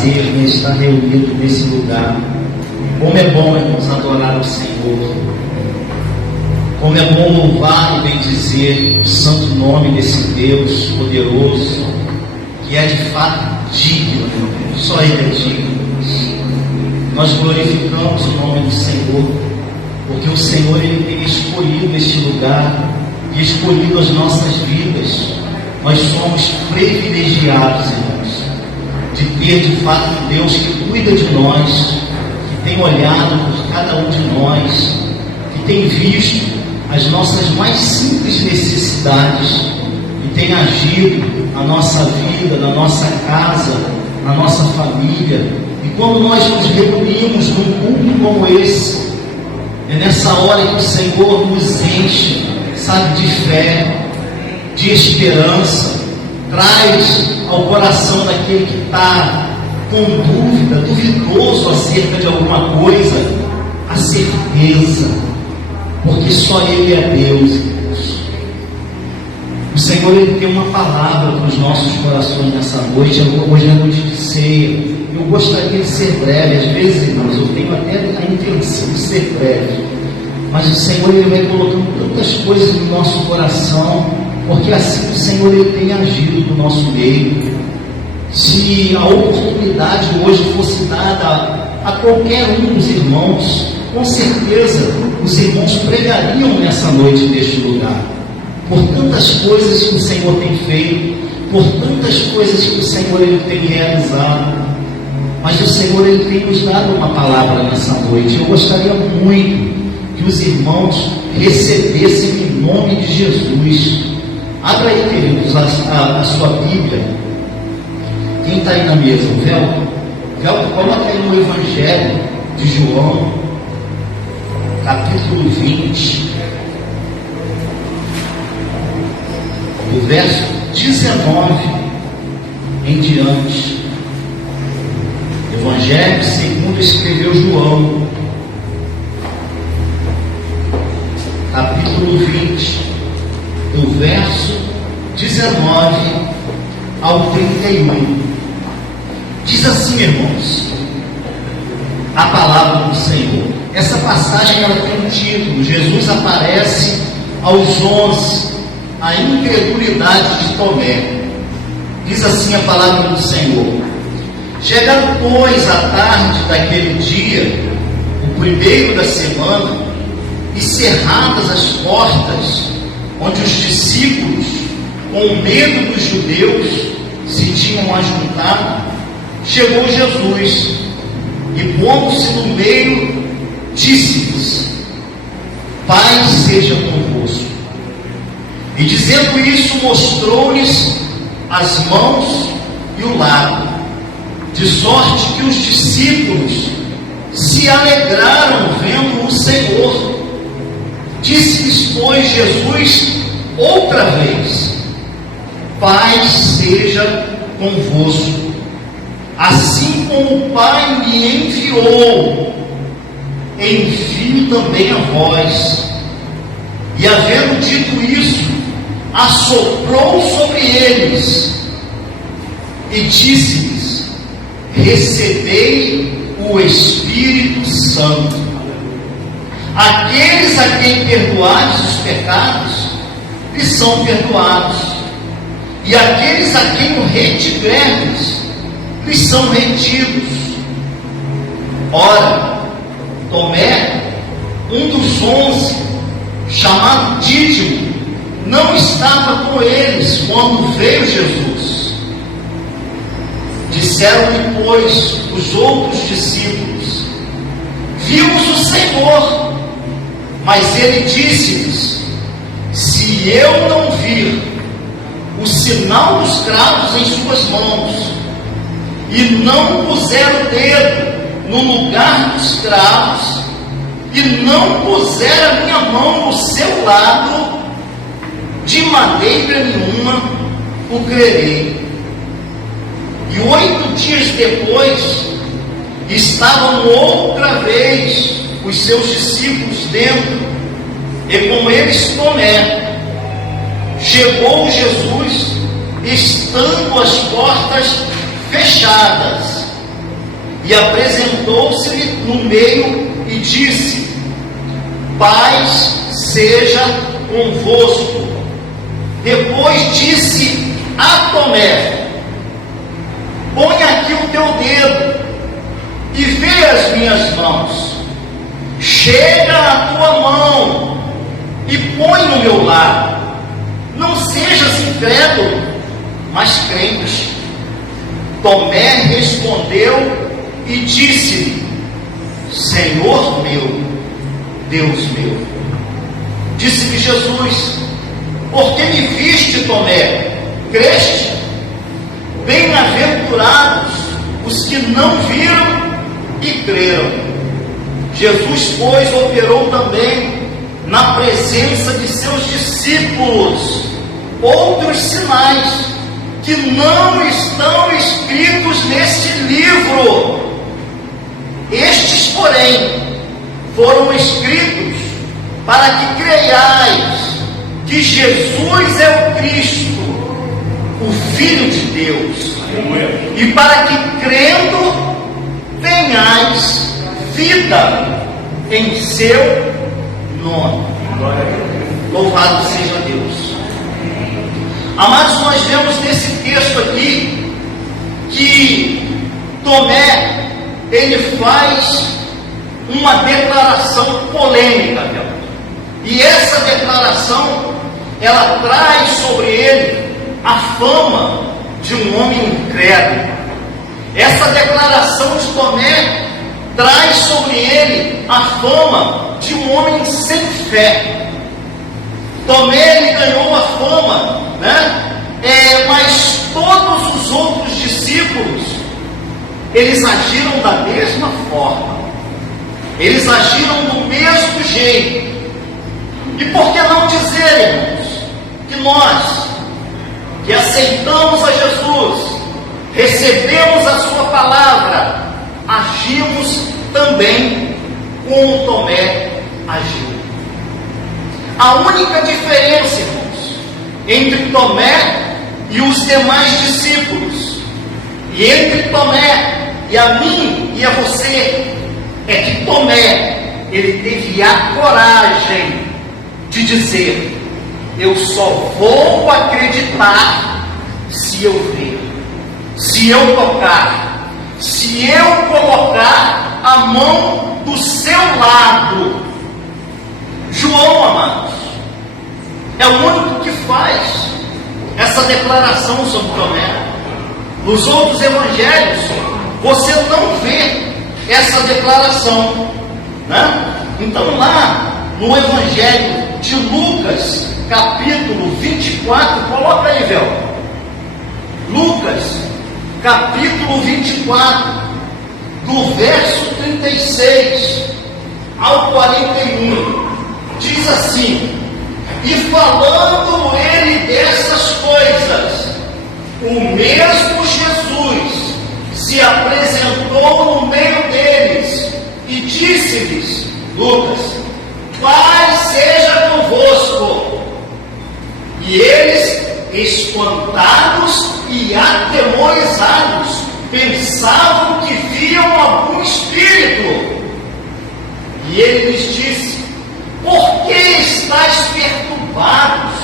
prazer em estar reunido nesse lugar. Como é bom, irmãos, adorar o Senhor. Como é bom louvar e bendizer o santo nome desse Deus poderoso, que é de fato digno, só Ele é digno. Nós glorificamos o nome do Senhor, porque o Senhor Ele tem escolhido este lugar e escolhido as nossas vidas. Nós somos privilegiados, irmãos, de ter de fato um Deus que cuida de nós, que tem olhado por cada um de nós, que tem visto as nossas mais simples necessidades e tem agido na nossa vida, na nossa casa, na nossa família. E quando nós nos reunimos num culto como esse, é nessa hora que o Senhor nos enche, sabe, de fé, de esperança, traz ao coração daquele que está com dúvida, duvidoso acerca de alguma coisa, a certeza, porque só Ele é Deus. O Senhor Ele tem uma palavra para os nossos corações nessa noite. Hoje é noite de ceia. Eu gostaria de ser breve. Às vezes, irmãos, eu tenho até a intenção de ser breve, mas o Senhor Ele vai colocando tantas coisas no nosso coração, porque assim o Senhor Ele tem agido no nosso meio. Se a oportunidade hoje fosse dada a qualquer um dos irmãos, com certeza os irmãos pregariam nessa noite neste lugar, por tantas coisas que o Senhor tem feito, por tantas coisas que o Senhor Ele tem realizado. Mas o Senhor Ele tem nos dado uma palavra nessa noite. Eu gostaria muito que os irmãos recebessem em nome de Jesus. Abra aí, queridos, a sua Bíblia. Quem está aí na mesa? O Velco, coloca aí no Evangelho de João, capítulo 20, do verso 19 em diante. Evangelho segundo escreveu João, capítulo 20, do verso 19 ao 31. Diz assim, irmãos, a palavra do Senhor. Essa passagem ela tem um título: Jesus aparece aos 11, a incredulidade de Tomé. Diz assim a palavra do Senhor: chegando, pois, a tarde daquele dia, o primeiro da semana, e cerradas as portas, onde os discípulos, com medo dos judeus, se tinham ajuntado, chegou Jesus e, pondo-se no meio, disse-lhes: paz seja convosco. E dizendo isso, mostrou-lhes as mãos e o lado, de sorte que os discípulos se alegraram vendo o Senhor. Disse-lhes, pois, Jesus outra vez: paz seja convosco. Assim como o Pai me enviou, envio também a vós. E havendo dito isso, assoprou sobre eles e disse-lhes: recebei o Espírito Santo. Aqueles a quem perdoares os pecados, lhes são perdoados, e aqueles a quem o retiverdes, lhes são retidos. Ora, Tomé, um dos 11, chamado Dídimo, não estava com eles quando veio Jesus. Disseram-lhe, pois, os outros discípulos: vimos o Senhor. Mas ele disse-lhes: se eu não vir o sinal dos cravos em suas mãos, e não puser o dedo no lugar dos cravos, e não puser a minha mão no seu lado, de maneira nenhuma o crerei. E 8 dias depois, estavam outra vez os seus discípulos dentro, e com eles Tomé. Chegou Jesus, estando as portas fechadas, e apresentou-se-lhe no meio e disse: paz seja convosco. Depois disse a Tomé: põe aqui o teu dedo e vê as minhas mãos. Chega a tua mão e põe no meu lado. Não sejas incrédulo, mas crente. Tomé respondeu e disse-lhe: Senhor meu, Deus meu. Disse-lhe Jesus: por que me viste, Tomé? Creste? Bem-aventurados os que não viram e creram. Jesus, pois, operou também na presença de seus discípulos outros sinais que não estão escritos neste livro. Estes, porém, foram escritos para que creiais que Jesus é o Cristo, o Filho de Deus, e para que, crendo, tenhais vida em seu nome. Louvado seja Deus. Amados, nós vemos nesse texto aqui que Tomé, ele faz uma declaração polêmica, e essa declaração, ela traz sobre ele a fama de um homem incrédulo. Essa declaração de Tomé traz sobre ele a fama de um homem sem fé. Tomé, ele ganhou a fama, mas todos os outros discípulos, eles agiram da mesma forma, eles agiram do mesmo jeito. E por que não dizer, irmãos, que nós, que aceitamos a Jesus, recebemos a sua palavra, agimos também como Tomé agiu? A única diferença, irmãos, entre Tomé e os demais discípulos, e entre Tomé e a mim e a você, é que Tomé, ele teve a coragem de dizer: eu só vou acreditar se eu ver, se eu tocar, se eu colocar a mão do seu lado. João, amados, é o único que faz essa declaração sobre Tomé. Nos outros evangelhos, você não vê essa declaração, Então, lá no evangelho de Lucas, capítulo 24, coloca aí, Vel. Lucas, capítulo 24, do verso 36 ao 41, diz assim: e falando ele dessas coisas, o mesmo Jesus se apresentou no meio deles e disse-lhes, Lucas: paz seja convosco. E eles, espantados e atemorizados, pensavam que viam algum espírito. E ele lhes disse: por que estáis perturbados?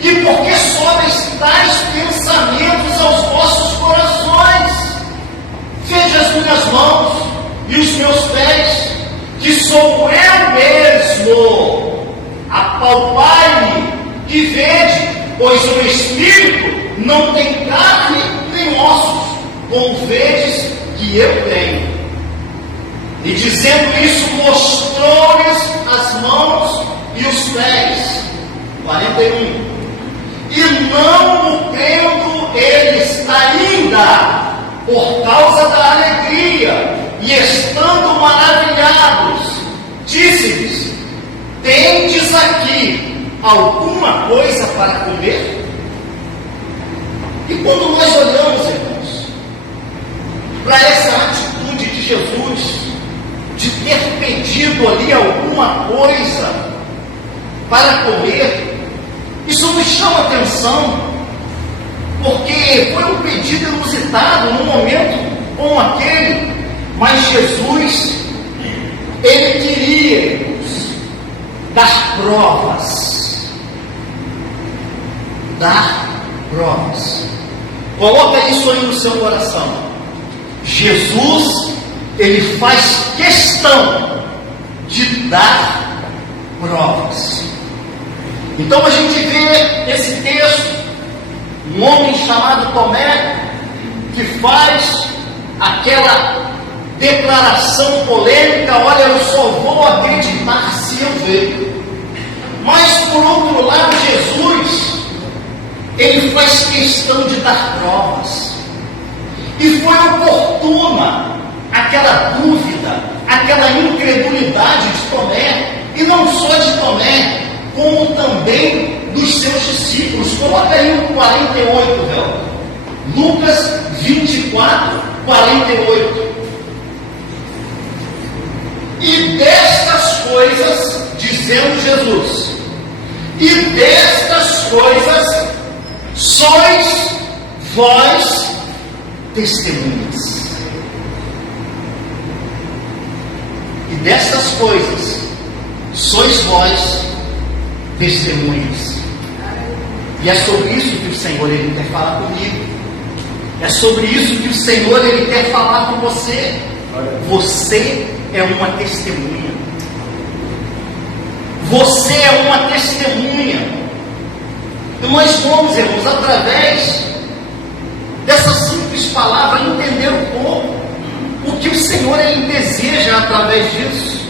E por que sobem tais pensamentos aos vossos corações? Veja as minhas mãos e os meus pés, que sou eu mesmo. Apalpai-me e vede, pois o Espírito não tem carne nem ossos, como vedes que eu tenho. E dizendo isso, mostrou-lhes as mãos e os pés. 41. E não o crendo eles ainda, por causa da alegria, e estando maravilhados, disse-lhes: tendes aqui alguma coisa para comer? E quando nós olhamos, irmãos, para essa atitude de Jesus, de ter pedido ali alguma coisa para comer, isso nos chama atenção, porque foi um pedido inusitado num momento como aquele, Mas Jesus, ele queria dar provas. Dar provas. Coloca isso aí no seu coração. Jesus, ele faz questão de dar provas. Então a gente vê nesse texto um homem chamado Tomé que faz aquela declaração polêmica: olha, eu só vou acreditar se eu ver. Mas por outro lado, Jesus, ele faz questão de dar provas. E foi oportuna aquela dúvida, aquela incredulidade de Tomé, e não só de Tomé, como também dos seus discípulos. Coloca aí o 48, velho. Lucas 24, 48. E destas coisas, dizendo Jesus, e destas coisas sois vós testemunhas. E destas coisas sois vós testemunhas. E é sobre isso que o Senhor ele quer falar comigo. É sobre isso que o Senhor ele quer falar com você. Você é uma testemunha. Você é uma testemunha. E nós vamos, irmãos, através dessa simples palavra, entender um pouco o que o Senhor ele deseja através disso.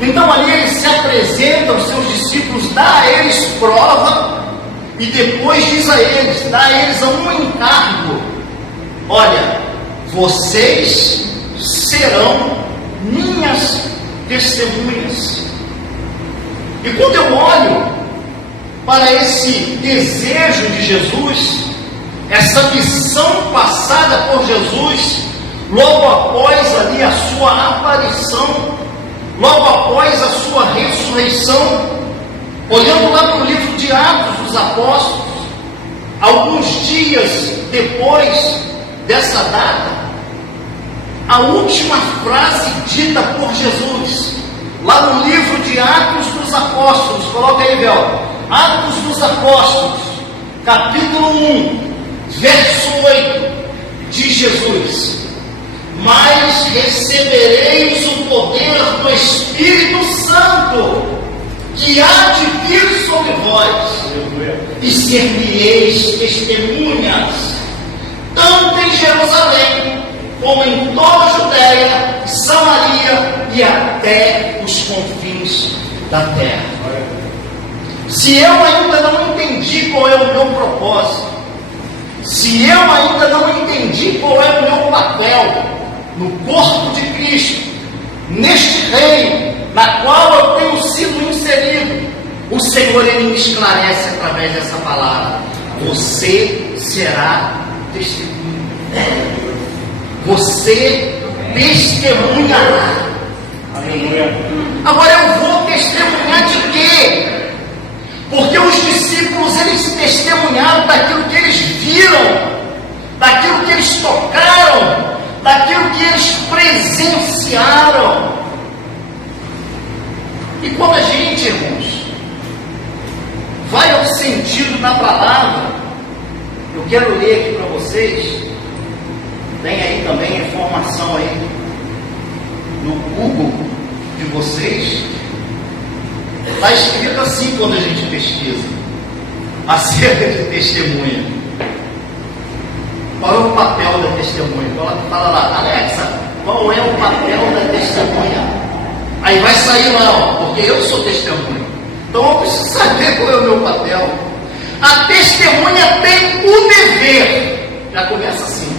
Então ali ele se apresenta aos seus discípulos, dá a eles prova, e depois diz a eles, dá a eles um encargo: olha, vocês serão minhas testemunhas. E quando eu olho para esse desejo de Jesus, essa missão passada por Jesus, logo após ali a sua aparição, logo após a sua ressurreição, olhando lá para o livro de Atos dos Apóstolos, alguns dias depois dessa data, a última frase dita por Jesus, lá no livro de Atos dos Apóstolos, coloca aí, Bel, Atos dos Apóstolos, capítulo 1, verso 8, diz Jesus: mas recebereis o poder do Espírito Santo, que há de vir sobre vós, e ser-me-eis testemunhas, tanto em Jerusalém, como em toda a Judéia, Samaria e até os confins da terra. Se eu ainda não entendi qual é o meu propósito, se eu ainda não entendi qual é o meu papel no corpo de Cristo, neste reino, na qual eu tenho sido inserido, o Senhor ele me esclarece através dessa palavra: você será testemunha. Você testemunhará. Aleluia. Agora eu vou testemunhar de quê? Porque os discípulos eles testemunharam daquilo que eles viram, daquilo que eles tocaram, daquilo que eles presenciaram. E quando a gente, irmãos, vai ao sentido da palavra, eu quero ler aqui para vocês. Tem aí também a informação aí no Google de vocês. Está escrito assim quando a gente pesquisa acerca de testemunha. Qual é o papel da testemunha? Fala lá, Alexa, qual é o papel da testemunha? Aí vai sair lá, ó, porque eu sou testemunha. Então eu preciso saber qual é o meu papel. A testemunha tem o dever. Já começa assim.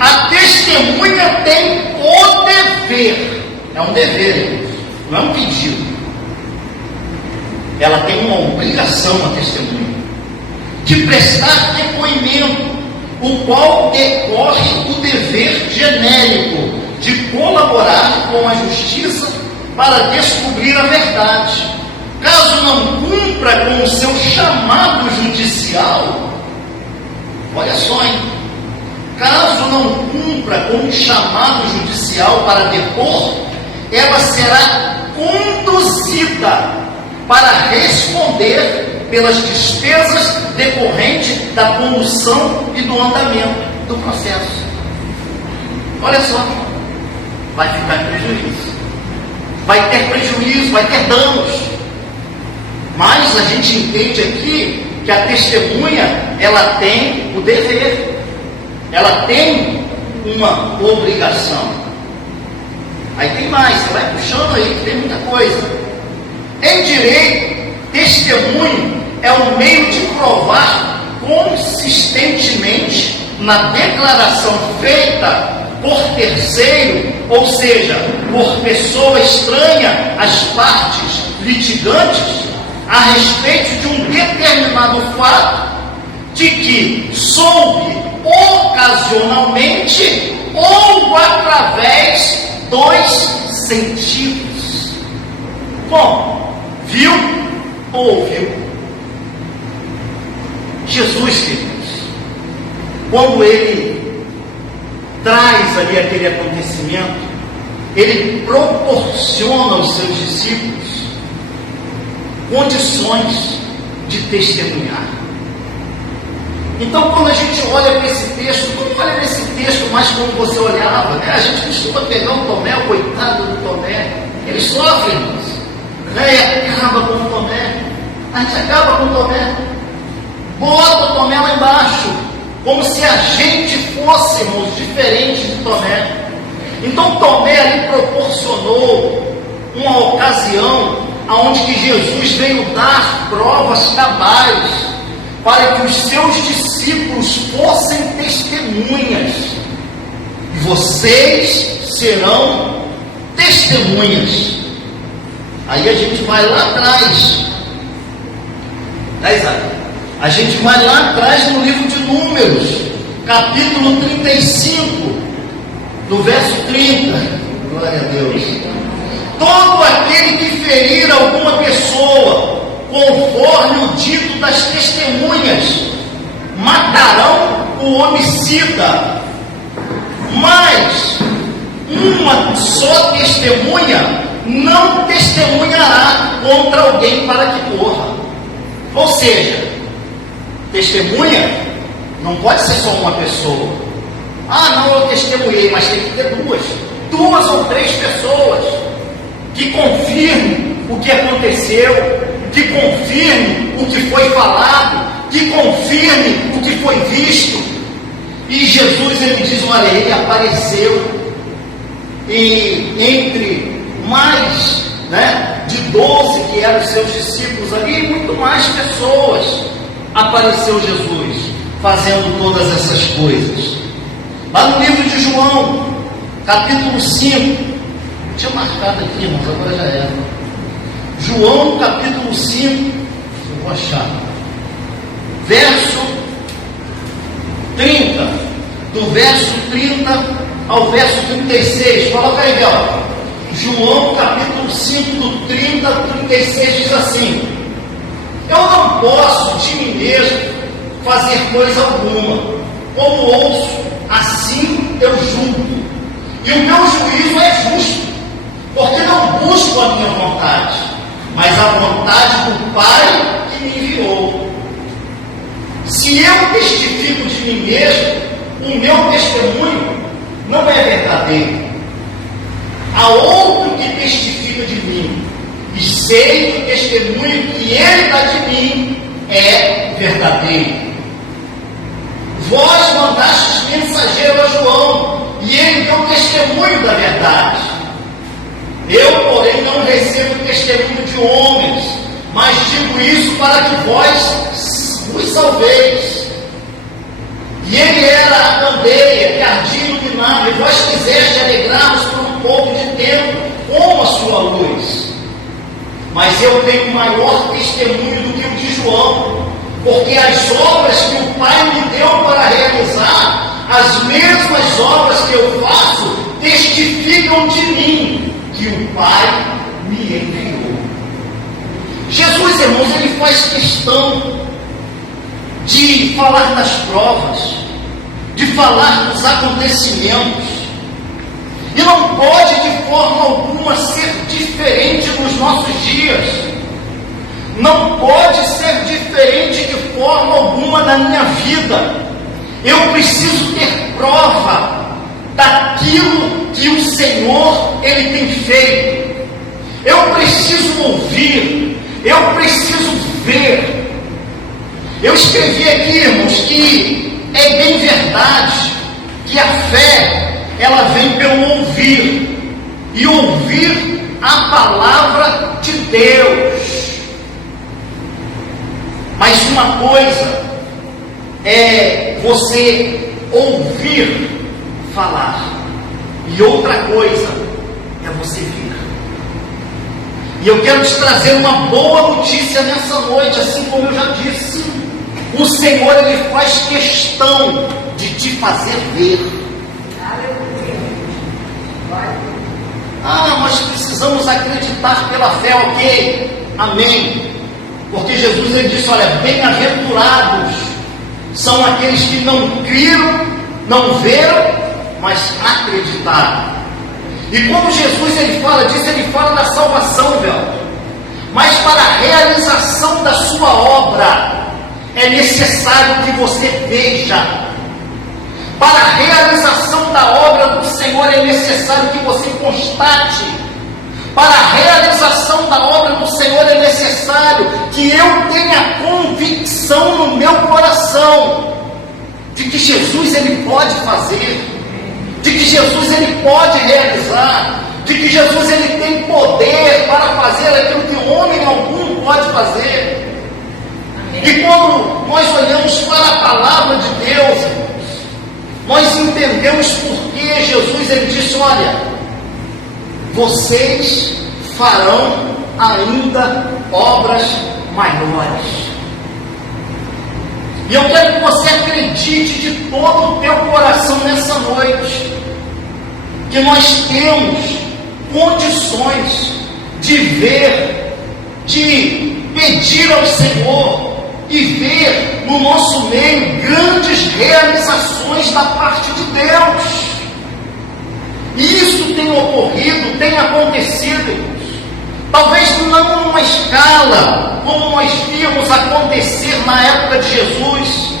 A testemunha tem o dever. É um dever, não é um pedido. Ela tem uma obrigação, a testemunha, de prestar depoimento, o qual decorre o dever genérico de colaborar com a justiça para descobrir a verdade. Caso não cumpra com o seu chamado judicial, olha só, hein? caso não cumpra com um chamado judicial para depor, ela será conduzida para responder pelas despesas decorrentes da condução e do andamento do processo. Olha só, vai ficar em prejuízo, vai ter prejuízo, vai ter danos. Mas a gente entende aqui que a testemunha, ela tem o dever, ela tem uma obrigação. Aí tem mais, você vai puxando aí, que tem muita coisa. Em direito, testemunho é um meio de provar consistentemente na declaração feita por terceiro, ou seja, por pessoa estranha às partes litigantes, a respeito de um determinado fato de que soube ocasionalmente ou através dos sentidos. Como? Viu ou ouviu? Jesus, queridos, quando ele traz ali aquele acontecimento, ele proporciona aos seus discípulos condições de testemunhar. Então, quando a gente olha para esse texto, não olha para esse texto mais como você olhava, né? A gente costuma pegar o Tomé, o coitado do Tomé, ele sofre, né? E acaba com o Tomé, a gente acaba com o Tomé, bota o Tomé lá embaixo, como se a gente fôssemos diferentes de Tomé. Então, Tomé ali proporcionou uma ocasião aonde que Jesus veio dar provas cabais para que os seus discípulos fossem testemunhas. E vocês serão testemunhas. Aí a gente vai lá atrás. A gente vai lá atrás no livro de Números, capítulo 35, do verso 30. Glória a Deus. Todo aquele que ferir alguma pessoa, conforme o dito das testemunhas, matarão o homicida. Mas uma só testemunha não testemunhará contra alguém para que morra. Ou seja, testemunha não pode ser só uma pessoa. Ah, não, eu testemunhei, mas tem que ter duas ou três pessoas que confirmem o que aconteceu, que confirme o que foi falado, que confirme o que foi visto. E Jesus, ele diz, olha, ele apareceu, e entre mais, de 12 que eram seus discípulos ali, muito mais pessoas, apareceu Jesus, fazendo todas essas coisas. Lá no livro de João, capítulo 5, tinha marcado aqui, irmãos, agora já era. João, capítulo 5, eu vou achar, verso 30, do verso 30 ao verso 36, coloca aí, ó. João, capítulo 5, do 30 ao 36, diz assim: eu não posso de mim mesmo fazer coisa alguma, como ouço, assim eu julgo, e o meu juízo é justo, porque não busco a minha vontade, mas a vontade do Pai que me enviou. Se eu testifico de mim mesmo, o meu testemunho não é verdadeiro. Há outro que testifica de mim, e sei que o testemunho que ele dá de mim é verdadeiro. Vós mandastes mensageiro a João, e ele deu testemunho da verdade. Eu, porém, não recebo testemunho de homens, mas digo isso para que vós vos salveis. E ele era a candeia que ardia e iluminava, e vós quiseste alegrar-vos por um pouco de tempo com a sua luz. Mas eu tenho maior testemunho do que o de João, porque as obras que o Pai me deu para realizar, as mesmas obras que eu faço, testificam de mim que o Pai me enviou. Jesus, irmãos, ele faz questão de falar das provas. de falar dos acontecimentos. E não pode de forma alguma ser diferente nos nossos dias. Não pode ser diferente de forma alguma na minha vida. Eu preciso ter prova daquilo que o Senhor, Ele tem feito. Eu preciso ouvir, eu preciso ver. Eu escrevi aqui, irmãos, que é bem verdade que a fé, ela vem pelo ouvir, e ouvir a palavra de Deus. Mas uma coisa é você ouvir falar, e outra coisa é você vir. E eu quero te trazer uma boa notícia nessa noite, assim como eu já disse. O Senhor, Ele faz questão de te fazer ver. Nós precisamos acreditar pela fé, ok? Amém. Porque Jesus, Ele disse, olha, bem-aventurados são aqueles que não creram, não viram, mas acreditaram. E quando Jesus, Ele fala disso, Ele fala da salvação, velho. Mas para a realização da sua obra, é necessário que você veja. Para a realização da obra do Senhor, é necessário que você constate. Para a realização da obra do Senhor, é necessário que eu tenha convicção no meu coração de que Jesus, Ele pode fazer, de que Jesus, Ele pode realizar, de que Jesus, Ele tem poder para fazer aquilo que homem algum pode fazer. E quando nós olhamos para a palavra de Deus, nós entendemos porque Jesus, Ele disse, olha, vocês farão ainda obras maiores. E eu quero que você acredite de todo o teu coração nessa noite, que nós temos condições de ver, de pedir ao Senhor e ver no nosso meio grandes realizações da parte de Deus. E isso tem ocorrido, tem acontecido, irmãos. Talvez não numa escala como nós víamos acontecer na época de Jesus,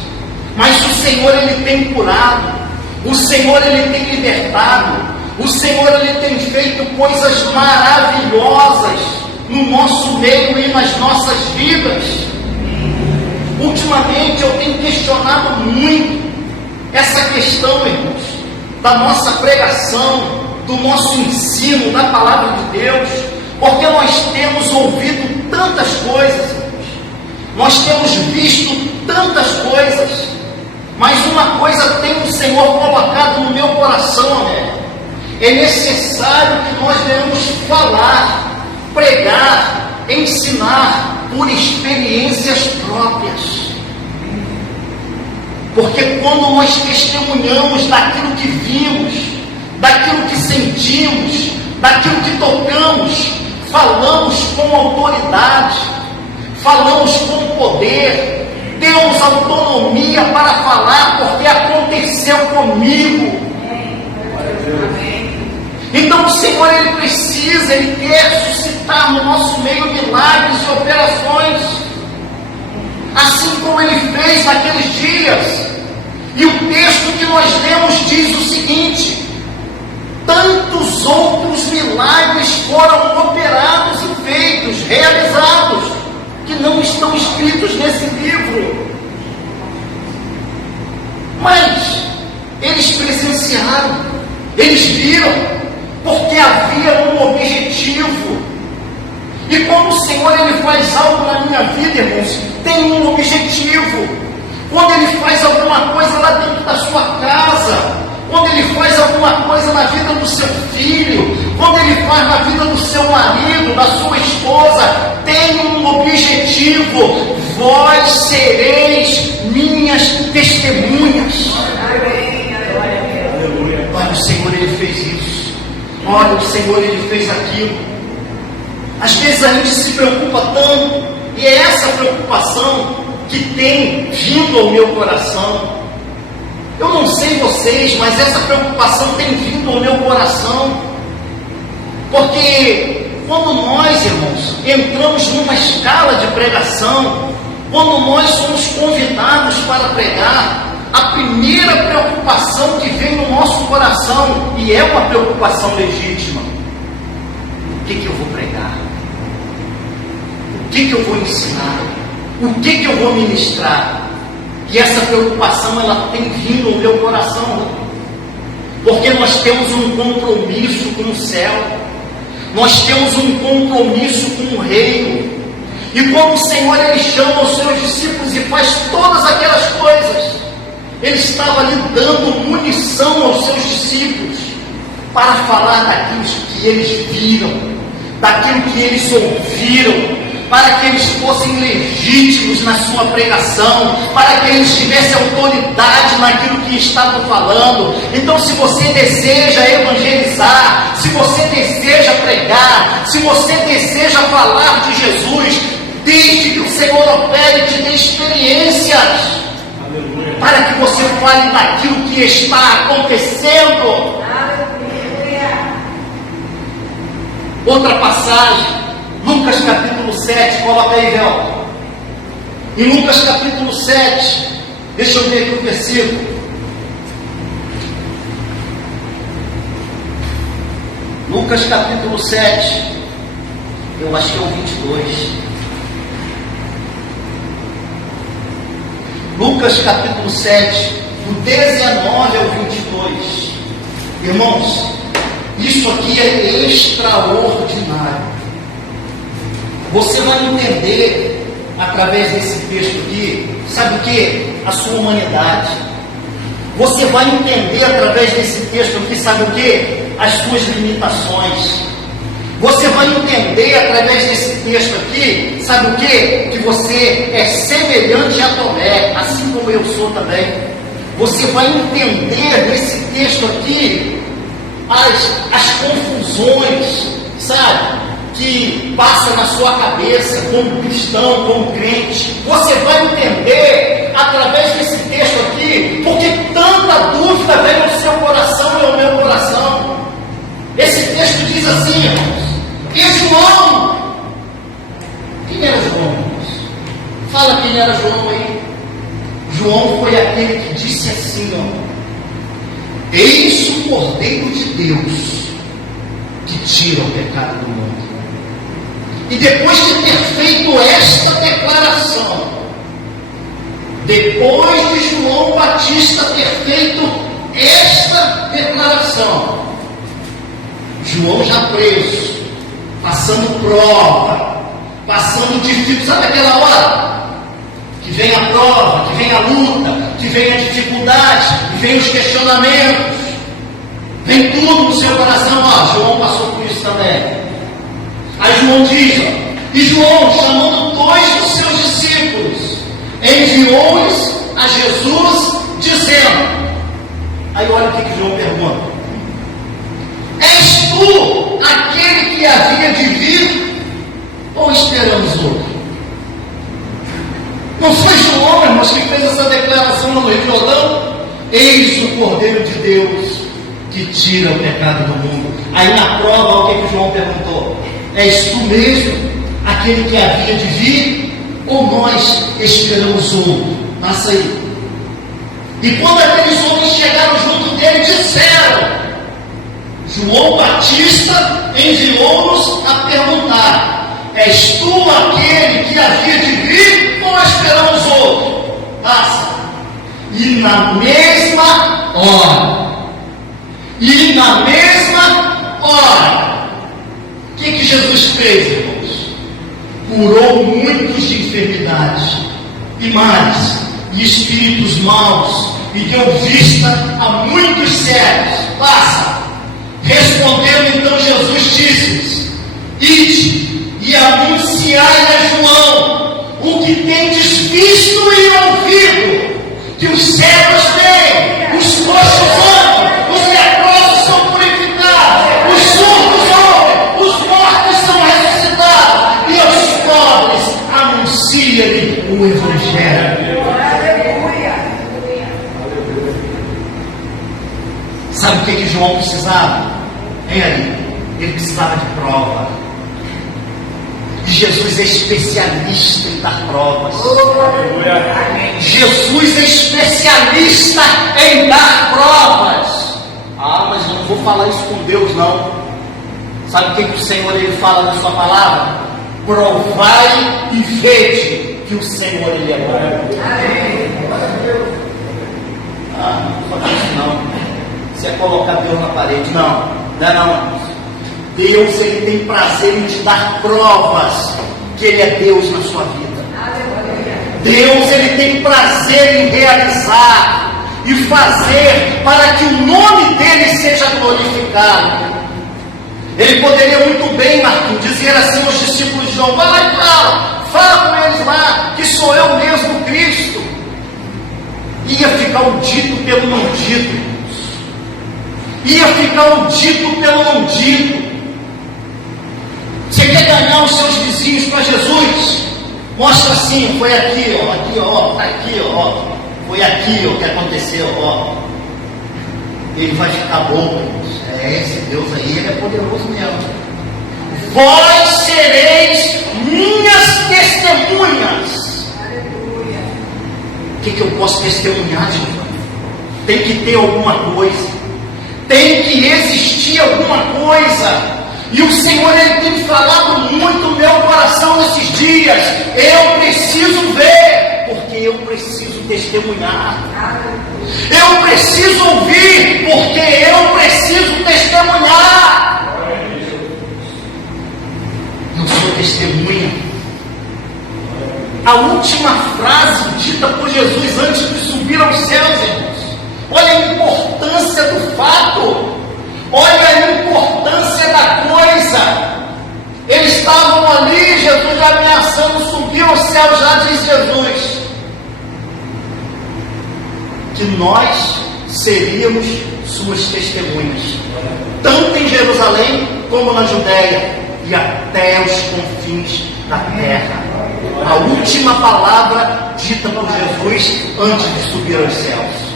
mas o Senhor, Ele tem curado, o Senhor, Ele tem libertado, o Senhor, Ele tem feito coisas maravilhosas no nosso meio e nas nossas vidas. Ultimamente eu tenho questionado muito essa questão, irmãos, da nossa pregação, do nosso ensino, da palavra de Deus, porque nós temos ouvido tantas coisas, irmãos, nós temos visto tantas coisas, mas uma coisa tem o Senhor colocado no meu coração, né? É necessário que nós venhamos falar, pregar, ensinar por experiências próprias. Porque quando nós testemunhamos daquilo que vimos, daquilo que sentimos, daquilo que tocamos, falamos com autoridade, falamos com poder, temos autonomia para falar, porque aconteceu comigo. Então o Senhor, Ele precisa, Ele quer suscitar no nosso meio milagres e operações, assim como Ele fez naqueles dias. E o texto que nós lemos diz o seguinte: tantos outros milagres foram operados e feitos, realizados, que não estão escritos nesse livro. Mas eles presenciaram, eles viram, porque havia um objetivo. E quando o Senhor, Ele faz algo na minha vida, irmãos, tem um objetivo. Quando Ele faz alguma coisa lá dentro da sua casa, quando Ele faz alguma coisa na vida do seu filho, quando Ele faz na vida do seu marido, da sua esposa, tem um objetivo: vós sereis minhas testemunhas. Olha, o Senhor, Ele fez isso. Olha, o Senhor, Ele fez aquilo. Às vezes a gente se preocupa tanto, e é essa preocupação que tem vindo ao meu coração. Eu não sei vocês, mas essa preocupação tem vindo ao meu coração, porque quando nós, irmãos, entramos numa escala de pregação, quando nós somos convidados para pregar, a primeira preocupação que vem no nosso coração, e é uma preocupação legítima: o que eu vou pregar? O que eu vou ensinar? O que eu vou ministrar? E essa preocupação, ela tem vindo ao meu coração, porque nós temos um compromisso com o céu, nós temos um compromisso com o reino. E quando o Senhor, Ele chama os seus discípulos e faz todas aquelas coisas, Ele estava ali dando munição aos seus discípulos para falar daquilo que eles viram, daquilo que eles ouviram, para que eles fossem legítimos na sua pregação, para que eles tivessem autoridade naquilo que estavam falando. Então, se você deseja evangelizar, se você deseja pregar, se você deseja falar de Jesus, deixe que o Senhor opere e te dê experiências, para que você fale daquilo que está acontecendo. Outra passagem, Lucas capítulo 7, coloca aí, Léo. Em Lucas capítulo 7, deixa eu ver aqui o versículo. Lucas capítulo 7, eu acho que é o 22. Lucas capítulo 7, do 19 ao 22. Irmãos, isso aqui é extraordinário. Você vai entender através desse texto aqui, sabe o que? A sua humanidade. Você vai entender através desse texto aqui, sabe o que? As suas limitações. Você vai entender através desse texto aqui, sabe o que? Que você é semelhante a Tomé, assim como eu sou também. Você vai entender nesse texto aqui as confusões, sabe? Que passa na sua cabeça como cristão, como crente. Você vai entender através desse texto aqui porque tanta dúvida vem ao seu coração e ao meu coração. Esse texto diz assim, irmãos: e João? Quem era João, irmãos? Fala quem era João aí. João foi aquele que disse assim, ó: eis o Cordeiro de Deus que tira o pecado do mundo. E depois de ter feito esta declaração, depois de João Batista ter feito esta declaração, João já preso, passando prova, passando dificuldade, sabe aquela hora que vem a prova, que vem a luta, que vem a dificuldade, que vem os questionamentos, vem tudo no seu coração. Ó, João passou por isso também. Aí João diz, ó, e João, chamando 2 dos seus discípulos, enviou-lhes a Jesus, dizendo. Aí olha o que João pergunta: és tu aquele que havia de vir, ou esperamos outro? Não foi João, irmãos, que fez essa declaração no Rio Jordão? Eis o Cordeiro de Deus que tira o pecado do mundo. Aí na prova, olha o que João perguntou: és tu mesmo aquele que havia de vir, ou nós esperamos outro? Passa aí. E quando aqueles homens chegaram junto dele, disseram: João Batista enviou-nos a perguntar: és tu aquele que havia de vir, ou esperamos outro? Passa. E na mesma hora, o que Jesus fez, irmãos? Curou muitos de enfermidades e males, e espíritos maus, e deu vista a muitos cegos. Passa. Respondendo então Jesus, disse-lhes: ide e anunciai a João o que tendes visto e ouvido, que os cegos veem, os coxos andam, os leprosos são purificados, os surdos ouvem, os mortos são ressuscitados, e aos pobres anuncia-lhe o Evangelho. João precisava? Ele precisava de prova. E Jesus é especialista em dar provas. Jesus é especialista em dar provas. Mas eu não vou falar isso com Deus, não. Sabe o que o Senhor ele fala na sua palavra? Provai e vede que o Senhor ele é bom. Não faz isso não. Você é colocar Deus na parede. Não, não. Deus ele tem prazer em te dar provas que Ele é Deus na sua vida. Deus ele tem prazer em realizar e fazer para que o nome dele seja glorificado. Ele poderia muito bem, Marquinhos, dizer assim aos discípulos de João: vai lá e fala com eles lá que sou eu mesmo Cristo. Ia ficar o dito pelo não dito, irmãos. Ia ficar o dito pelo não dito. Você quer ganhar os seus vizinhos para Jesus? Mostra assim, foi aqui, tá aqui, foi aqui, que aconteceu, Ele vai ficar bom, irmãos. Esse Deus aí, ele é poderoso mesmo. Vós sereis minhas testemunhas. Aleluia. O que eu posso testemunhar, Giovanni? Tem que ter alguma coisa. Tem que existir alguma coisa. E o Senhor ele tem falado muito no meu coração nesses dias. Eu preciso ver, porque eu preciso testemunhar. Eu preciso ouvir, porque eu preciso testemunhar. Eu sou testemunha. A última frase dita por Jesus antes de subir aos céus, irmãos. Olha a importância do fato. Olha a importância da coisa. Eles estavam ali, Jesus ameaçando subir ao céu, já diz Jesus que nós seríamos suas testemunhas, tanto em Jerusalém como na Judéia e até os confins da terra. A última palavra dita por Jesus antes de subir aos céus.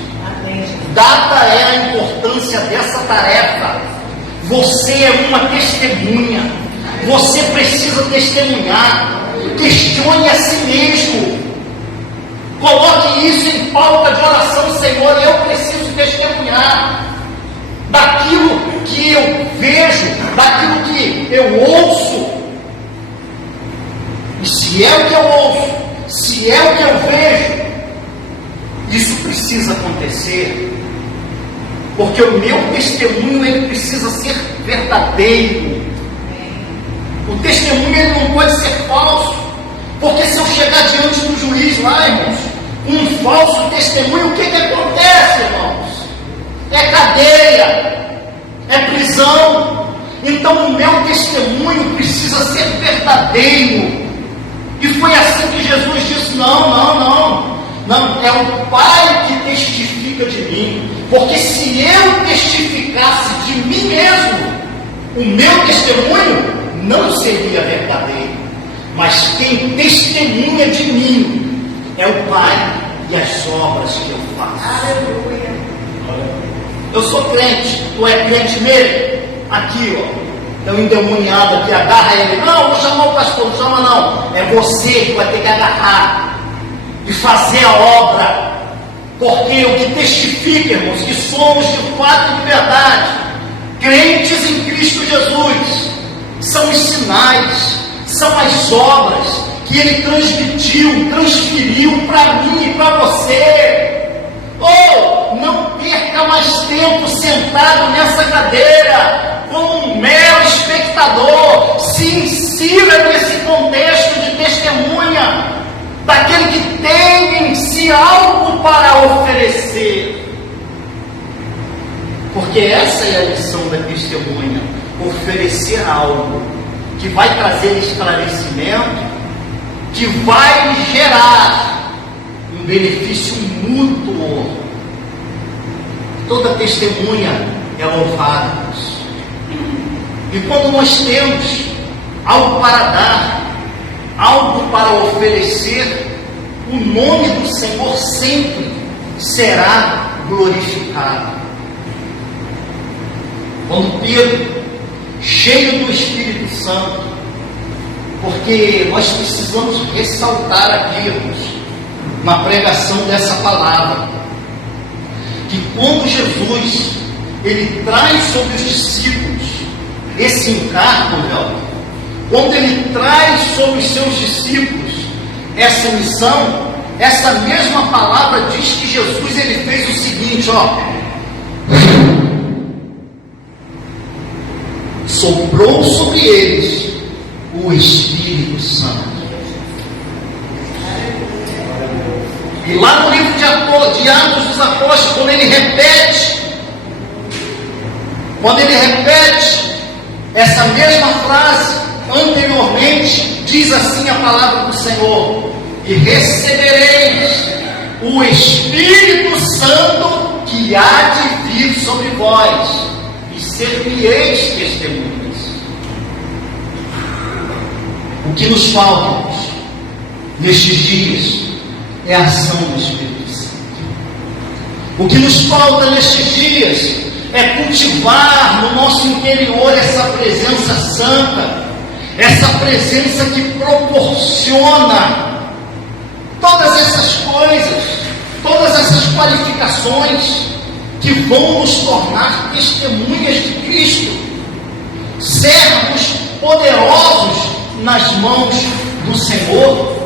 Dada é a importância dessa tarefa. Você é uma testemunha. Você precisa testemunhar. Questione a si mesmo. Coloque isso em pauta de oração. Senhor, eu preciso testemunhar daquilo que eu vejo, daquilo que eu ouço. E se é o que eu ouço, se é o que eu vejo, isso precisa acontecer. Porque o meu testemunho ele precisa ser verdadeiro. O testemunho ele não pode ser falso. Porque se eu chegar diante do juiz lá, irmãos, com um falso testemunho, o que acontece, irmãos? É cadeia, é prisão. Então o meu testemunho precisa ser verdadeiro. E foi assim que Jesus disse: não, é o Pai que testifica de mim. Porque se eu testificasse de mim mesmo, o meu testemunho não seria verdadeiro. Mas quem testemunha de mim é o Pai e as obras que eu faço. Aleluia. Eu sou crente, tu é crente mesmo? Aqui, tem um endemoniado aqui, agarra ele. Não, vou chamar o pastor, não chama não. É você que vai ter que agarrar e fazer a obra. Porque o que testifica, irmãos, que somos de fato e de verdade crentes em Cristo Jesus, são os sinais, são as obras que Ele transferiu para mim e para você. Não perca mais tempo sentado nessa cadeira como um mero espectador. Se insira nesse contexto de testemunha daquele que tem em si algo para oferecer. Porque essa é a lição da testemunha: oferecer algo que vai trazer esclarecimento, que vai gerar um benefício mútuo. Toda testemunha é louvada. E quando nós temos algo para dar, algo para oferecer, o nome do Senhor sempre será glorificado. Quando Pedro, cheio do Espírito Santo, porque nós precisamos ressaltar aqui, irmãos, na pregação dessa palavra, que quando Jesus, ele traz sobre os discípulos esse encargo, quando ele traz sobre os seus discípulos essa missão, essa mesma palavra diz que Jesus, ele fez o seguinte, soprou sobre eles o Espírito Santo. E lá no livro de Atos dos Apóstolos, quando ele repete essa mesma frase anteriormente, diz assim a palavra do Senhor: e recebereis o Espírito Santo que há de vir sobre vós, e ser-me-eis testemunhas. O que nos falta nestes dias é a ação do Espírito Santo. O que nos falta nestes dias é cultivar no nosso interior essa presença santa, essa presença que proporciona todas essas coisas, todas essas qualificações que vão nos tornar testemunhas de Cristo, servos poderosos nas mãos do Senhor.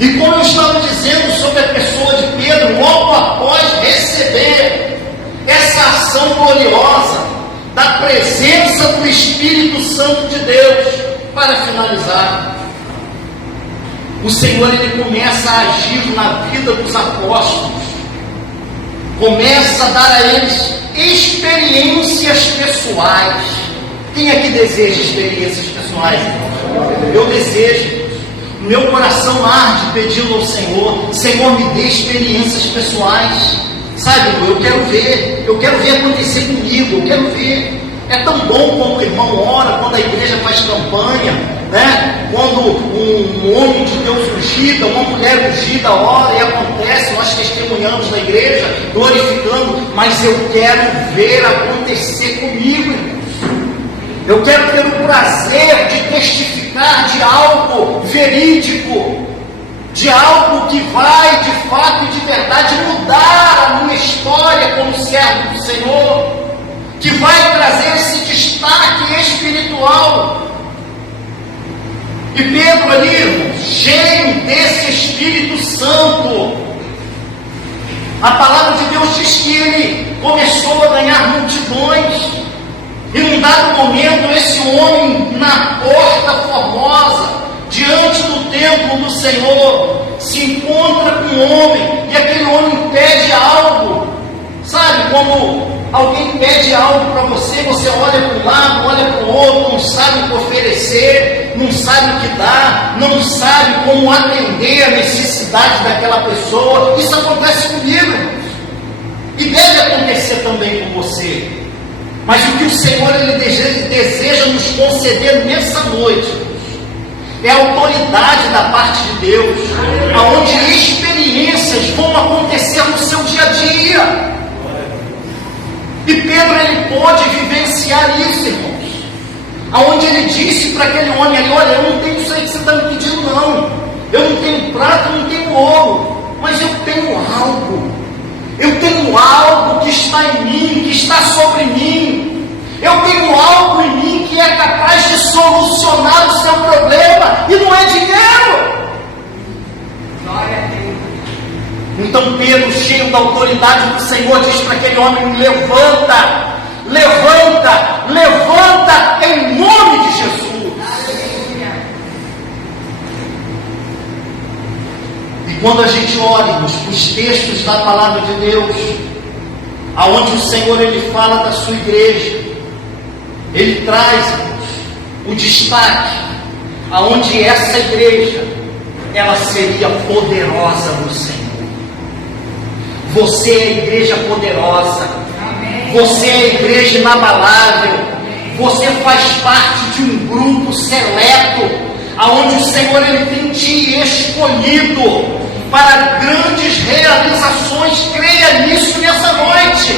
E como eu estava dizendo sobre a pessoa de Pedro, logo após receber essa ação gloriosa da presença do Espírito Santo de Deus, para finalizar, o Senhor, ele começa a agir na vida dos apóstolos, começa a dar a eles experiências pessoais. Quem é que deseja experiências pessoais? Eu desejo. Meu coração arde pedindo ao Senhor: Senhor, me dê experiências pessoais. Sabe, eu quero ver acontecer comigo, eu quero ver. É tão bom quando o irmão ora, quando a igreja faz campanha, né? Quando um homem de Deus ungida, uma mulher ungida ora e acontece, nós testemunhamos na igreja, glorificando, mas eu quero ver acontecer comigo, irmãos. Eu quero ter o prazer de testificar de algo verídico, de algo que vai de fato e de verdade mudar a minha história como servo do Senhor, que vai trazer esse destaque espiritual. E Pedro ali, irmãos, cheio desse Espírito Santo, a palavra de Deus diz que ele começou a ganhar multidões. E num dado momento, esse homem na porta formosa, diante do templo do Senhor, se encontra com um homem, e aquele homem pede algo. Sabe, quando alguém pede algo para você, você olha para um lado, olha para o outro, não sabe o que oferecer, não sabe o que dar, não sabe como atender a necessidade daquela pessoa. Isso acontece comigo, irmãos, e deve acontecer também com você. Mas o que o Senhor, ele deseja nos conceder nessa noite é a autoridade da parte de Deus, aonde experiências vão acontecer no seu dia a dia. E Pedro, ele pôde vivenciar isso, irmãos, aonde ele disse para aquele homem ali: olha, eu não tenho isso aí que você está me pedindo, não. Eu não tenho prata, não tenho ouro, mas eu tenho algo. Eu tenho algo que está em mim, que está sobre mim. Eu tenho algo em mim que é capaz de solucionar o seu problema, e não é dinheiro. Glória a Deus. Então Pedro, cheio da autoridade do Senhor, diz para aquele homem: levanta, levanta, levanta em nome de Jesus. E quando a gente olha os textos da palavra de Deus, aonde o Senhor, ele fala da sua igreja, ele traz o destaque aonde essa igreja, ela seria poderosa no Senhor. Você é a igreja poderosa. Amém. Você é a igreja inabalável. Amém. Você faz parte de um grupo seleto, aonde o Senhor, ele tem te escolhido para grandes realizações. Creia nisso nessa noite.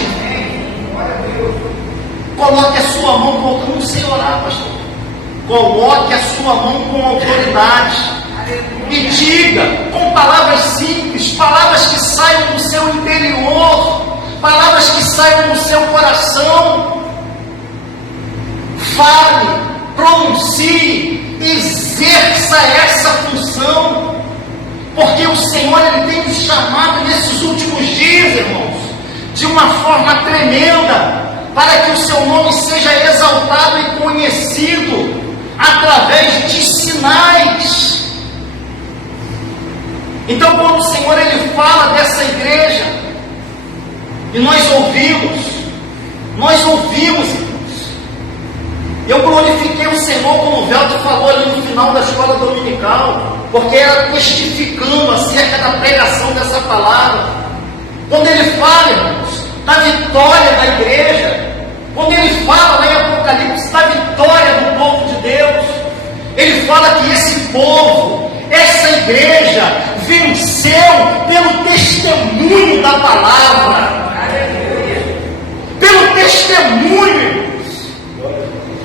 Coloque a sua mão com autoridade. Não sei orar, pastor. Coloque a sua mão com autoridade. E diga com palavras simples, palavras que saiam do seu interior, palavras que saiam do seu coração. Fale, pronuncie, exerça essa função, porque o Senhor Ele tem nos chamado nesses últimos dias, irmãos, de uma forma tremenda, para que o seu nome seja exaltado e conhecido através de sinais. Então, quando o Senhor Ele fala dessa igreja, e nós ouvimos, irmãos. Eu glorifiquei o Senhor, como o Velto falou ali no final da escola dominical, porque era testificando acerca da pregação dessa palavra. Quando ele fala, irmãos, da vitória da igreja, quando ele fala lá em Apocalipse da vitória do povo de Deus, ele fala que esse povo, essa igreja, venceu pelo testemunho da palavra, pelo testemunho, irmãos.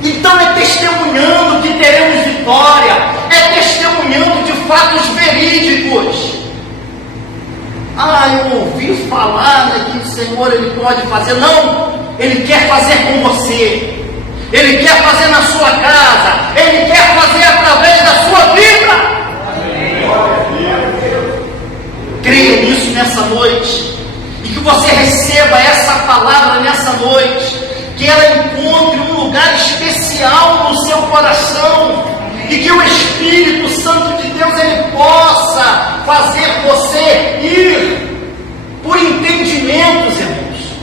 Então é testemunhando que teremos vitória, é testemunhando de fatos verídicos. Eu ouvi falar, né, que o Senhor Ele pode fazer. Não, Ele quer fazer com você, Ele quer fazer na sua casa, Ele quer fazer através da sua vida. Creia nisso nessa noite, e que você receba essa palavra nessa noite, que ela encontre um lugar especial no seu coração, e que o Espírito Santo de Deus Ele possa fazer você ir por entendimentos, irmãos,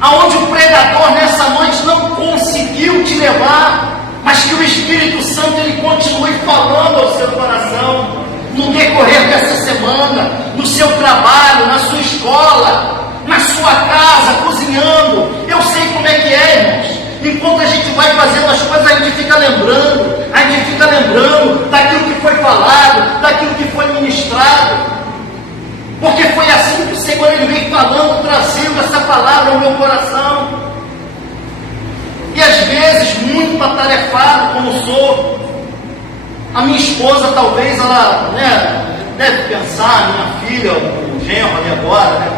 aonde o pregador nessa noite não conseguiu te levar, mas que o Espírito Santo Ele continue falando ao seu coração, no decorrer dessa semana, no seu trabalho, na sua escola, na sua casa, cozinhando. Eu sei como é que é, irmãos. Enquanto a gente vai fazendo as coisas, a gente fica lembrando daquilo que foi falado, daquilo que foi ministrado, porque foi assim que o Senhor Ele veio falando, trazendo essa palavra ao meu coração. E às vezes, muito atarefado como sou, a minha esposa talvez ela, né, deve pensar, minha filha, o genro ali agora, né,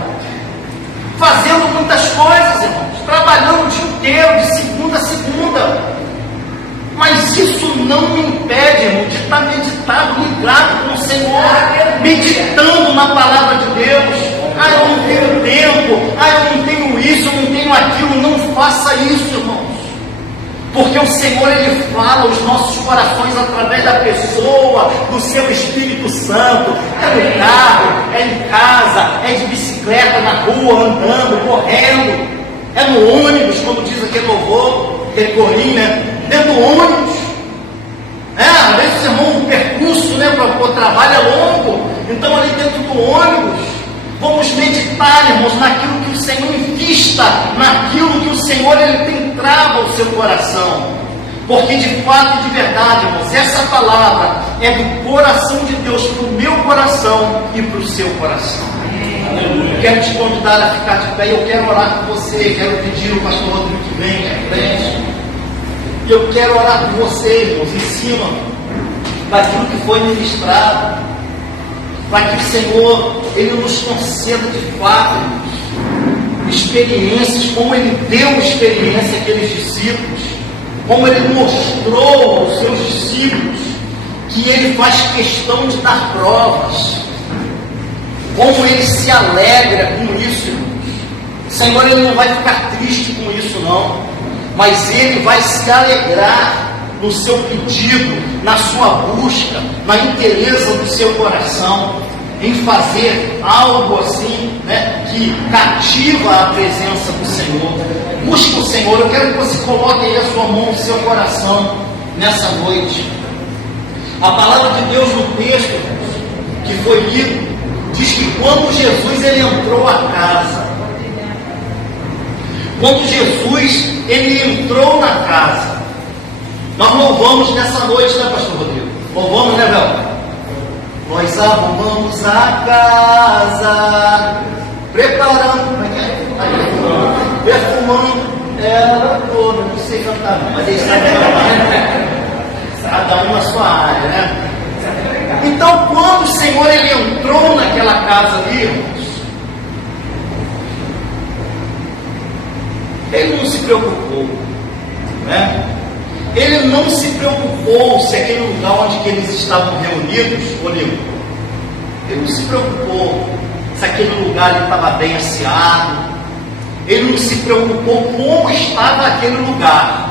fazendo muitas coisas, irmãos, trabalhando o dia inteiro, de segunda a segunda. Mas isso não me impede, irmão, de estar meditado, ligado com o Senhor, meditando na palavra de Deus. Eu não tenho tempo, eu não tenho isso, eu não tenho aquilo. Não faça isso, irmãos, porque o Senhor Ele fala aos nossos corações através da pessoa do seu Espírito Santo. É no carro, é em casa, é de bicicleta na rua, andando, correndo, é no ônibus, como diz aquele louvor, aquele corinho, né? Dentro do ônibus. Às vezes, irmão, o percurso, né, para o trabalho é longo, então ali dentro do ônibus, vamos meditar, irmãos, naquilo que o Senhor invista, naquilo que o Senhor Ele tem trava ao seu coração, porque de fato e de verdade, irmãos, essa palavra é do coração de Deus para o meu coração e para o seu coração. Eu quero te convidar a ficar de pé, eu quero orar com você, quero pedir ao pastor Rodrigo que venha à frente, e eu quero orar com você, irmãos, em cima daquilo que foi ministrado, para que o Senhor Ele nos conceda de fato, irmãos, experiências, como Ele deu experiência àqueles discípulos, como Ele mostrou aos seus discípulos que Ele faz questão de dar provas, como Ele se alegra com isso, irmãos. O Senhor Ele não vai ficar triste com isso não, mas Ele vai se alegrar no seu pedido, na sua busca, na inteireza do seu coração, em fazer algo assim, né, que cativa a presença do Senhor. Busque o Senhor. Eu quero que você coloque aí a sua mão no seu coração nessa noite. A palavra de Deus no texto que foi lido diz que quando Jesus Ele entrou à casa, quando Jesus Ele entrou na casa, nós louvamos nessa noite, né, pastor Rodrigo? Louvamos, né, Bel? Nós arrumamos a casa, preparando, perfumando ela toda. sei cantar não, mas eles sabem cantar. Cada um na sua área, né? Então, quando o Senhor ele entrou naquela casa ali, irmãos, ele não se preocupou, né? Ele não se preocupou se aquele lugar onde eles estavam reunidos, olhou. Ele não se preocupou se aquele lugar ali estava bem asseado. Ele não se preocupou como estava aquele lugar.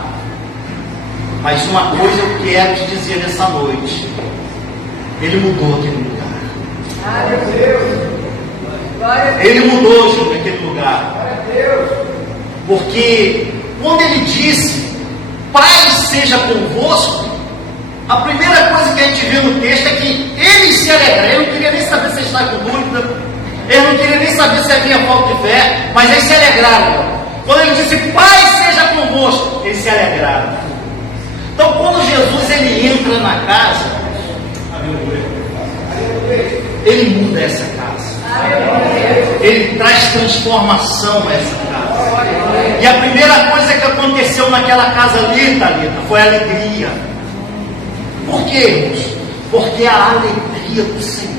Mas uma coisa eu quero te dizer nessa noite: ele mudou aquele lugar. Ele mudou, Júlio, aquele lugar. Porque quando ele disse: paz seja convosco, a primeira coisa que a gente vê no texto é que ele se alegra. Ele não queria nem saber se está com dúvida, ele não queria nem saber se havia falta de fé, mas eles se alegraram. Quando ele disse: paz seja convosco, eles se alegraram. Então, quando Jesus ele entra na casa, ele muda essa casa, ele traz transformação a essa casa. E a primeira coisa que aconteceu naquela casa ali, Thalita, foi a alegria. Por quê, irmãos? Porque a alegria do Senhor.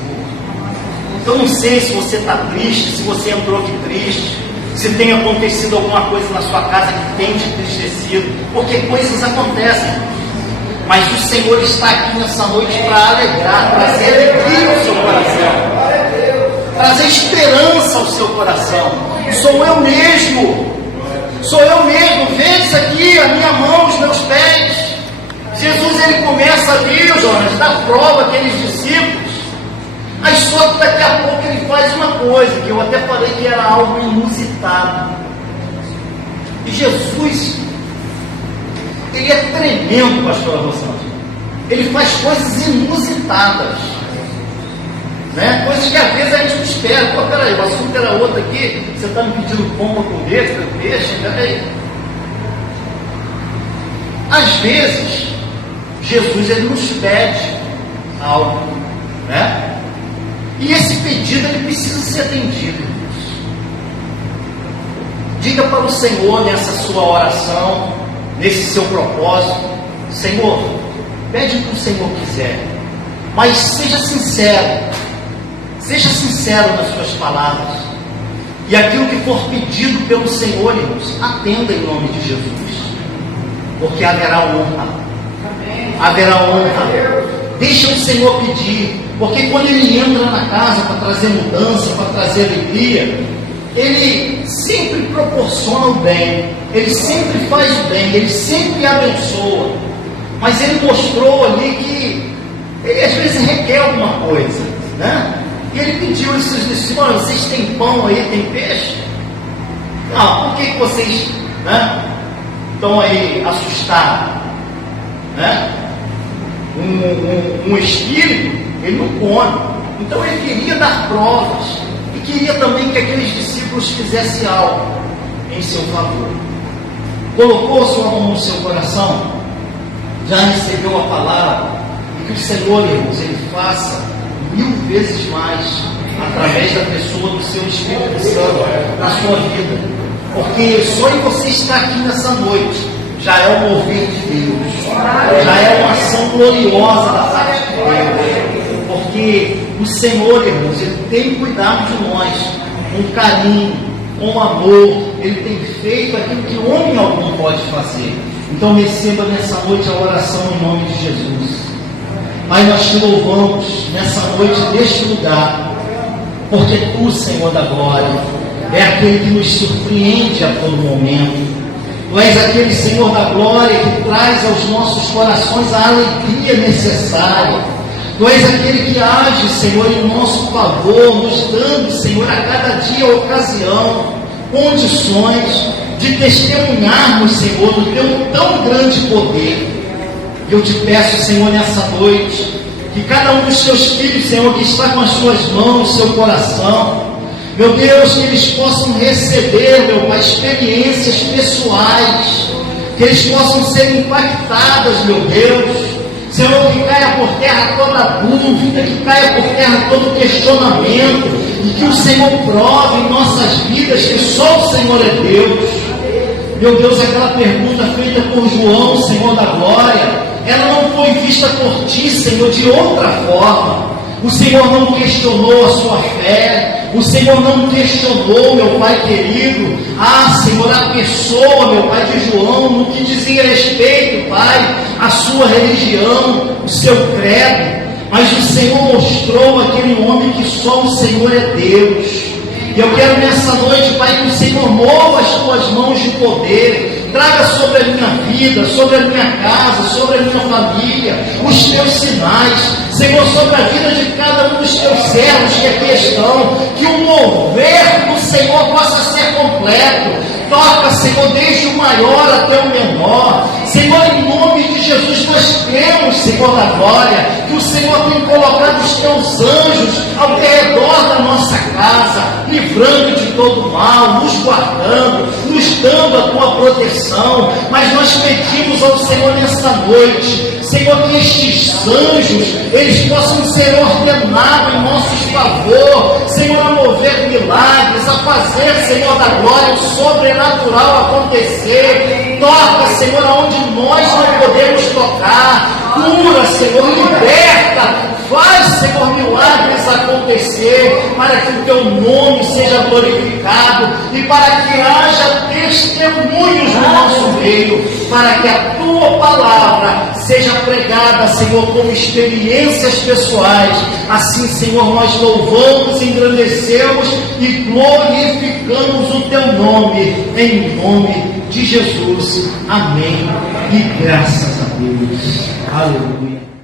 Eu não sei se você está triste, se você entrou aqui triste, se tem acontecido alguma coisa na sua casa que tem te entristecido, porque coisas acontecem. Mas o Senhor está aqui nessa noite para alegrar, trazer alegria ao seu coração, trazer esperança ao seu coração. Sou eu mesmo. Veja aqui a minha mão, os meus pés. Jesus ele começa ali, Jonas, da prova aqueles discípulos. Mas só que daqui a pouco ele faz uma coisa, que eu até falei que era algo inusitado. E Jesus, ele é tremendo, pastor Rosângela. Ele faz coisas inusitadas, né? Coisas que às vezes a gente não espera. Pô, peraí, o assunto era outro aqui, você está me pedindo pão para comer, peixe, peraí. Às vezes, Jesus ele nos pede algo, né? E esse pedido ele precisa ser atendido. Diga para o Senhor nessa sua oração, nesse seu propósito: Senhor, pede o que o Senhor quiser, mas seja sincero nas suas palavras, e aquilo que for pedido pelo Senhor, irmãos, atenda em nome de Jesus, porque haverá honra. Deixa o Senhor pedir, porque quando ele entra na casa para trazer mudança, para trazer alegria, ele sempre proporciona o bem, ele sempre faz o bem, ele sempre abençoa. Mas ele mostrou ali que ele às vezes requer alguma coisa, né? E ele pediu aos seus discípulos: olha, vocês têm pão aí, tem peixe? Não, por que vocês, né, estão aí assustados, né? Um espírito, ele não come. Então ele queria dar provas e queria também que aqueles discípulos fizessem algo em seu favor. Colocou sua mão no seu coração, já recebeu a palavra, e que o Senhor, irmãos, ele faça 1000 vezes mais através da pessoa do seu Espírito Santo na sua vida, porque só em você estar aqui nessa noite já é o mover de Deus, já é uma ação gloriosa da parte de Deus, porque o Senhor, irmãos, ele tem cuidado de nós com carinho, com amor. Ele tem feito aquilo que homem algum pode fazer. Então receba nessa noite a oração em nome de Jesus. Pai, nós te louvamos nessa noite neste lugar, porque tu, Senhor da glória, é aquele que nos surpreende a todo momento. Tu és aquele Senhor da glória que traz aos nossos corações a alegria necessária. Tu és aquele que age, Senhor, em nosso favor, nos dando, Senhor, a cada dia a ocasião, condições de testemunharmos, Senhor, do teu tão grande poder. E eu te peço, Senhor, nessa noite, que cada um dos teus filhos, Senhor, que está com as suas mãos, seu coração, meu Deus, que eles possam receber, meu Pai, experiências pessoais, que eles possam ser impactadas, meu Deus, Senhor, que caia por terra toda dúvida, que caia por terra todo questionamento, e que o Senhor prove em nossas vidas que só o Senhor é Deus. Meu Deus, aquela pergunta feita por João, Senhor da glória, ela não foi vista por Ti, Senhor, de outra forma. O Senhor não questionou a sua fé, o Senhor não questionou, meu Pai querido, Senhor, a pessoa, meu Pai, de João, no que dizia respeito, Pai, a sua religião, o seu credo, mas o Senhor mostrou aquele homem que só o Senhor é Deus. E eu quero nessa noite, Pai, que o Senhor mova as Tuas mãos de poder, traga sobre a minha vida, sobre a minha casa, sobre a minha família, os Teus sinais, Senhor, sobre a vida de cada um dos Teus servos que aqui estão, que o mover do Senhor possa ser completo. Toca, Senhor, desde o maior até o menor. Senhor, em nome de Jesus, nós cremos, Senhor da glória, que o Senhor tem colocado os Teus anjos ao redor da nossa casa, livrando de todo mal, nos guardando, nos dando a Tua proteção. Mas nós pedimos ao Senhor nessa noite, Senhor, que estes anjos, eles possam ser ordenados em nosso favor, Senhor, a mover milagres, a fazer, Senhor da glória, o sobrenatural acontecer. Toca, Senhor, aonde nós não podemos tocar. Cura, Senhor, liberta, faz, Senhor, milagres acontecer, para que o Teu nome seja glorificado e para que haja testemunhos no nosso meio, para que a Tua palavra seja pregada, Senhor, como experiências pessoais. Assim, Senhor, nós louvamos, engrandecemos e glorificamos o Teu nome, em nome de Jesus. Amém. E graças a Deus. Aleluia.